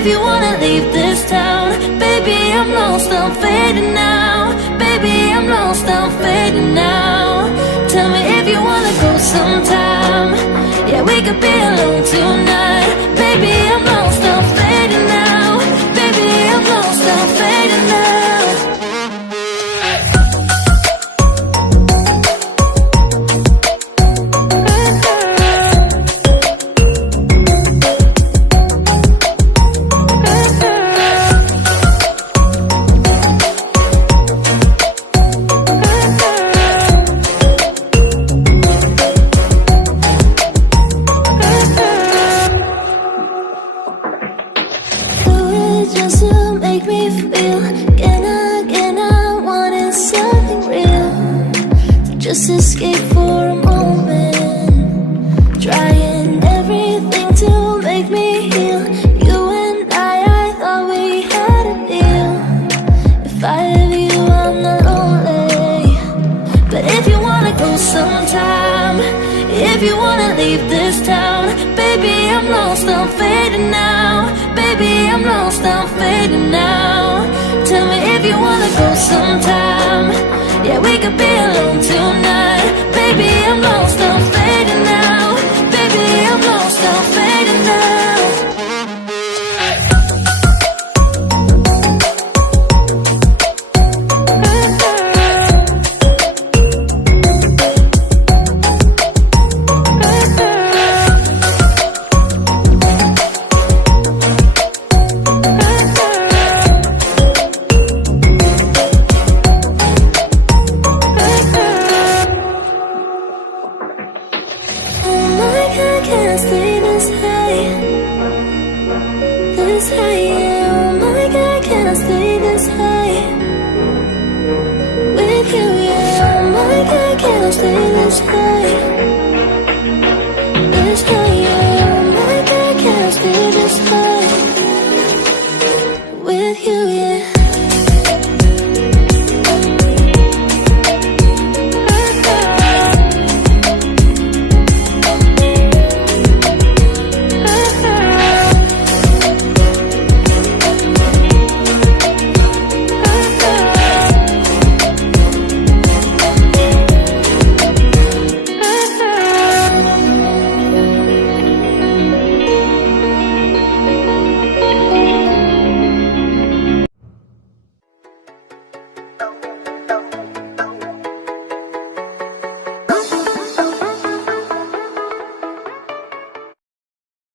if you wanna leave this town. Baby, I'm lost, I'm fading now. Baby, I'm lost, I'm fading now. Tell me if you wanna go sometime. Yeah, we could be alone tonight. Baby, I'm lost, I'm fading now. Baby, I'm lost, I'm fading now. Just to make me feel again, I wanted something real. So just escape for a moment, trying everything to make me heal. You and I thought we had a deal. If I have you, I'm not lonely. But if you wanna go sometime, if you wanna leave this town, baby, I'm lost, I'm fading now. Baby, I'm lost, I'm fading now. Tell me if you wanna go sometime. Yeah, we could be alone tonight. Baby, I'm lost.